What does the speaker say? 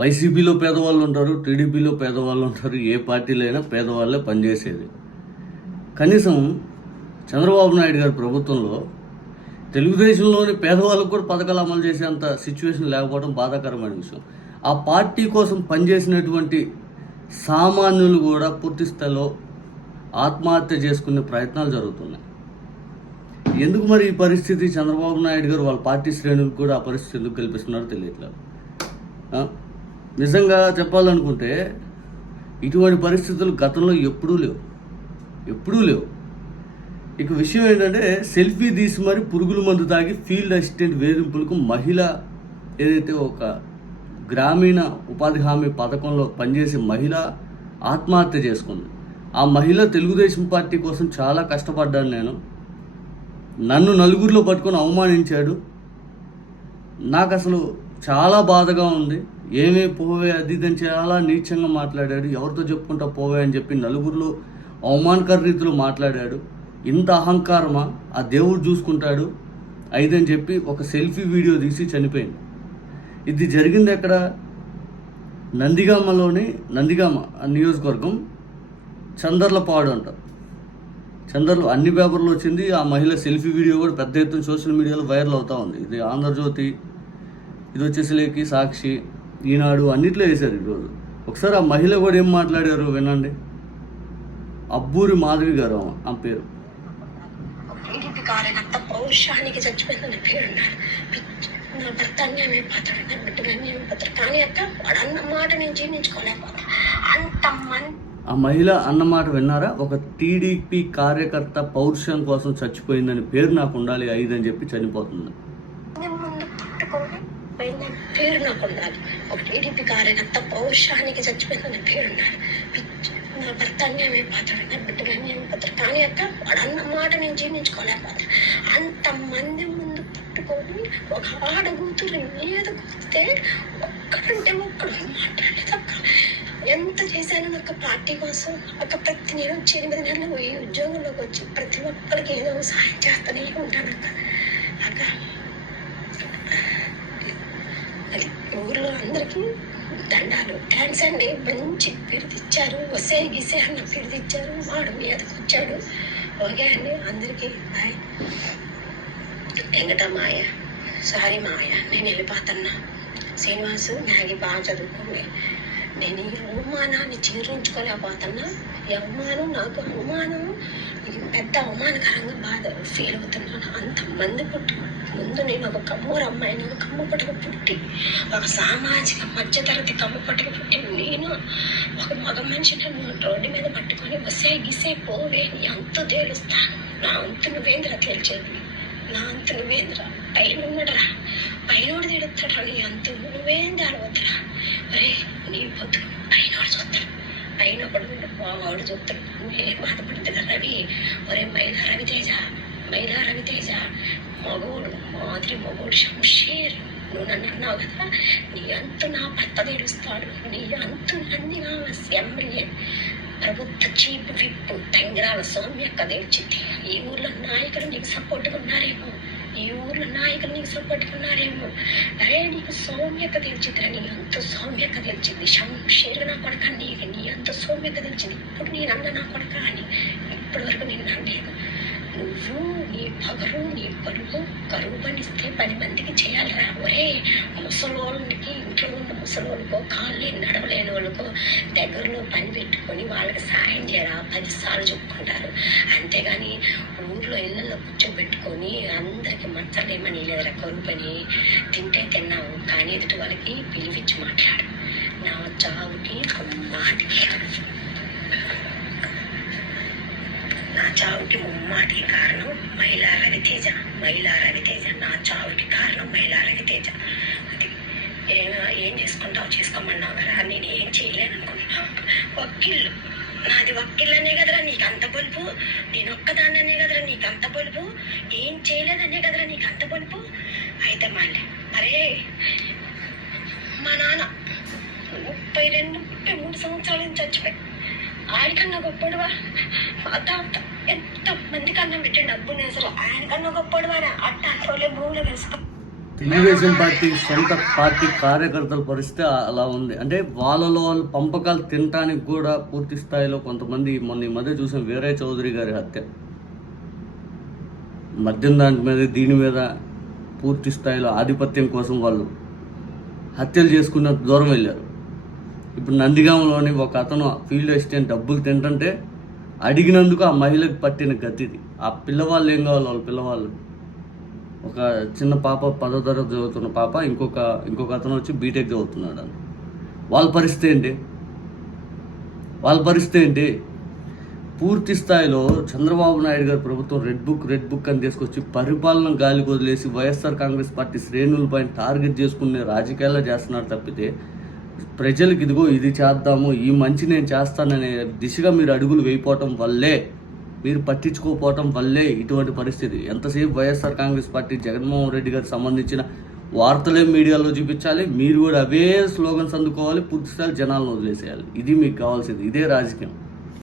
వైసీపీలో పేదవాళ్ళు ఉంటారు టీడీపీలో పేదవాళ్ళు ఉంటారు ఏ పార్టీలో అయినా పేదవాళ్ళే పనిచేసేది. కనీసం చంద్రబాబు నాయుడు గారి ప్రభుత్వంలో తెలుగుదేశంలోని పేదవాళ్ళకు కూడా పథకాలు అమలు చేసేంత సిచ్యువేషన్ లేకపోవడం బాధాకరమైన విషయం. ఆ పార్టీ కోసం పనిచేసినటువంటి సామాన్యులు కూడా పూర్తి స్థాయిలో ఆత్మహత్య చేసుకునే ప్రయత్నాలు జరుగుతున్నాయి. ఎందుకు మరి ఈ పరిస్థితి? చంద్రబాబు నాయుడు గారు వాళ్ళ పార్టీ శ్రేణులకు కూడా ఆ పరిస్థితి ఎందుకు కల్పిస్తున్నారో తెలియట్లేదు. నిజంగా చెప్పాలనుకుంటే ఇటువంటి పరిస్థితులు గతంలో ఎప్పుడూ లేవు. ఎప్పుడూ లేవు. ఇక విషయం ఏంటంటే సెల్ఫీ తీసి మరి పురుగుల మందు తాగి ఫీల్డ్ అసిస్టెంట్ వేధింపులకు మహిళ ఏదైతే ఒక గ్రామీణ ఉపాధి హామీ పథకంలో పనిచేసే మహిళ ఆత్మహత్య చేసుకుంది. ఆ మహిళ తెలుగుదేశం పార్టీ కోసం చాలా కష్టపడ్డాను నేను. నన్ను నలుగురిలో పట్టుకొని అవమానించాడు. నాకు అసలు చాలా బాధగా ఉంది. ఏమే పోవే అది ఇది చాలా నీచంగా మాట్లాడాడు. ఎవరితో చెప్పుకుంటా పోవే అని చెప్పి నలుగురిలో అవమానకర రీతిలో మాట్లాడాడు. ఇంత అహంకారమా? ఆ దేవుడు చూసుకుంటాడు. అయిదని చెప్పి ఒక సెల్ఫీ వీడియో తీసి చనిపోయింది. ఇది జరిగింది ఎక్కడ? నందిగామలోని నందిగామ నియోజకవర్గం చందర్లపాడు అంటారు చందర్లు అన్ని పేపర్లు వచ్చింది. ఆ మహిళ సెల్ఫీ వీడియో కూడా పెద్ద ఎత్తున సోషల్ మీడియాలో వైరల్ అవుతా ఉంది. ఇది ఆంధ్రజ్యోతి ఇది వచ్చేసి లేకి సాక్షి. ఈనాడు అన్నిట్లో వేశారు ఈరోజు. ఒకసారి ఆ మహిళ కూడా ఏం మాట్లాడారు వినండి. అబ్బూరి మాధవి గారు ఆమె, ఆ పేరు. పౌరుషానికి చచ్చిపోయిందని. నా భర్త కానీ అక్క వాడు నేను జీర్ణించుకోలేకపోతా అంత ఆ మహిళ అన్నమాట విన్నారా? ఒక టీడీపీ కార్యకర్త పౌరుషం కోసం చచ్చిపోయిందని పేరు నాకు ఉండాలి ఐదని చెప్పి చనిపోతుంది. ముందు పుట్టుకొని పోయిందని పేరు నాకు ఉండాలి. ఒక టీడీపీ కార్యకర్త పౌరుషానికి చచ్చిపోయిందని పేరున్నారు నా భర్త అన్యాయమైపోతాడు నా బిడ్డలు పాత్ర. కానీ అక్క వాడు అన్న మాట నేను జీర్ణించుకోలేకపోతా అంతమంది ముందు పట్టుకొని ఒక ఆడ కూతురు మీద కూస్తే ఒక్కడంటే ఒక్కడు మాట్లాడలేదు అక్క. ఎంత చేశాను నాకు పార్టీ కోసం? ఒక ప్రతి నేను వచ్చి ఎనిమిది నెలలు ఈ ఉద్యోగంలోకి వచ్చి ప్రతి ఒక్కరికి ఏదో సహాయం చేస్తూనే ఉంటాను అక్క అక్క అది ఊర్లో అందరికీ దండాలు థ్యాంక్స్ అండి. మంచి పేరు వసే గిసే అన్న పేరు వాడు మీదకి వచ్చాడు. ఓకే అండి. అందరికీ బాయ్. వెంకట మాయ. సారీ మాయ. నేను వెళ్ళిపోతున్నా. శ్రీనివాసు మ్యాగీ బాగా చదువుకుంది నేను ఈ అవమానాన్ని జీర్ణించుకోలేకపోతున్నా ఈ అవమానం నాకు అవమానం. పెద్ద అవమానకరంగా బాధ ఫీల్ అవుతున్నాను అంతమంది పుట్టి ముందు నేను ఒక కమ్మూరు అమ్మాయిని ఒక పట్టుకు పుట్టి ఒక సామాజిక మధ్యతరగతి కమ్మ పట్టుకు పుట్టి నేను ఒక మగ మనిషి నన్ను రోడ్డు మీద పట్టుకొని వసే గిసే పోవే నీ అంతు తేలుస్తాను. నా అంతు నువ్వేంద్ర తేల్చేది? నా అంతు నువ్వేంద్ర? పైన ఉన్నాడరా? పైనోడు తిడుతాడు నీ అంతు నువ్వేంద్ర అడవద్దురా అరే నీ పొద్దు పైనోడు చూస్తాడు. పైన ఒకడు వాడు చూస్తాడు. నేను బాధపడుతున్నా ఒరే మైదా రవితేజ మైదా రవితేజ మగోడు మాదిరి మగోడు శంషేర్ నువ్వు నన్ను అన్నావు కదా నీ అంతు నా భర్త తీరుస్తాడు నీ అంతు అన్ని నా ఎమ్మెల్యే ప్రభుత్వ చీపు విప్పు తంగిరాల సౌమ్యక్క తెచ్చింది ఈ ఊర్లో నాయకులు నీకు సపోర్ట్గా ఉన్నారేమో ఈ ఊర్లో నాయకులు నీకు సపోర్ట్గా ఉన్నారేమో. అరే నీకు సౌమ్యత తెలిసిందిరా నీ అంత సౌమ్యత తెలిచింది షంషేరు నా కొడక నీకు నీ అంత సౌమ్యత తెలిచింది ఇప్పుడు నేను అన్న నా కొడక అని ఇప్పటి వరకు నేను అనలేదు నువ్వు నీ పగరు నీ పరువు కరువు పనిస్తే పది మందికి చేయాలిరా ఒరే ముసలోళ్ళకి ఇంట్లో ఉన్న ముసలోళ్ళకో కాళ్ళు నడవలేని వాళ్ళకో దగ్గరలో పని పెట్టుకొని వాళ్ళకి సాయం చేయరా? పది సార్లు చెప్పుకుంటారు. అంతేగాని ఊర్లో ఇళ్ళల్లో కూర్చోబెట్టుకొని అందరికి మచ్చలేమని లేదురా కరువు పని తింటే తిన్నావు కానీ ఎదుటి వాళ్ళకి పిలిపించి మాట్లాడు. నా చావుకి ఒక మాటికి నా చావుకి ముమ్మాటికి కారణం మహిళా రవితేజ మహిళా రవితేజ నా చావుకి కారణం మహిళా రవితేజ అది ఏం ఏం చేసుకుంటావు? చేసుకోమన్నావు కదా. నేను ఏం చేయలేను అనుకున్నా వకీళ్ళు నాది వకీళ్ళనే కదరా నీకు అంత బలుపు. నేను ఒక్కదాన్ననే కదరా నీకు అంత పొలుపు ఏం చేయలేదనే కదరా నీకు అంత బలుపు. అయితే మళ్ళీ అరే మా నాన్న ముప్పై రెండు ముప్పై మూడు సంవత్సరాల నుంచి చచ్చిపోయి. ఆయనకన్నా గొప్పడువా మా తాత. ఎంత మందికి అన్నం పెట్టే డబ్బుని అసలు ఆయనకన్నా గొప్పడువా అట్ట వాళ్ళే భూమిలో వేసుకో తెలుగుదేశం పార్టీ సొంత పార్టీ కార్యకర్తల పరిస్థితి అలా ఉంది. అంటే వాళ్ళలో వాళ్ళు పంపకాలు తినటానికి కూడా పూర్తి స్థాయిలో కొంతమంది మొన్న ఈ మధ్య చూసాం వీరయ్య చౌదరి గారి హత్య. మద్యం దాని మీద దీని మీద పూర్తి స్థాయిలో ఆధిపత్యం కోసం వాళ్ళు హత్యలు చేసుకున్న దూరం వెళ్ళారు. ఇప్పుడు నందిగాంలోని ఒక అతను ఫీల్డ్ అసిస్టెంట్ డబ్బులు తింటుంటే అడిగినందుకు ఆ మహిళకు పట్టిన గతిది. ఆ పిల్లవాళ్ళు ఏం కావాలి? వాళ్ళ పిల్లవాళ్ళు. ఒక చిన్న పాప పదో తరగతి చదువుతున్న పాప ఇంకొక ఇంకొక అతను వచ్చి బీటెక్ చదువుతున్నాడు అని వాళ్ళ పరిస్థితి ఏంటి? వాళ్ళ పరిస్థితి ఏంటి? పూర్తి స్థాయిలో చంద్రబాబు నాయుడు గారి ప్రభుత్వం రెడ్ బుక్ రెడ్ బుక్ అని తీసుకొచ్చి పరిపాలన గాలికి వదిలేసి వైఎస్ఆర్ కాంగ్రెస్ పార్టీ శ్రేణులపై టార్గెట్ చేసుకునే రాజకీయాల్లో చేస్తున్నారు తప్పితే ప్రజలకు ఇదిగో ఇది చేద్దాము ఈ మంచి నేను చేస్తాననే దిశగా మీరు అడుగులు వేయిపోవటం వల్లే మీరు పట్టించుకోకపోవటం వల్లే ఇటువంటి పరిస్థితి. ఎంతసేపు వైఎస్ఆర్ కాంగ్రెస్ పార్టీ జగన్మోహన్ రెడ్డి గారికి సంబంధించిన వార్తలే మీడియాలో చూపించాలి మీరు కూడా అవే స్లోగన్స్ అందుకోవాలి పూర్తిస్థాయి జనాలను వదిలేసేయాలి. ఇది మీకు కావాల్సింది ఇదే రాజకీయం.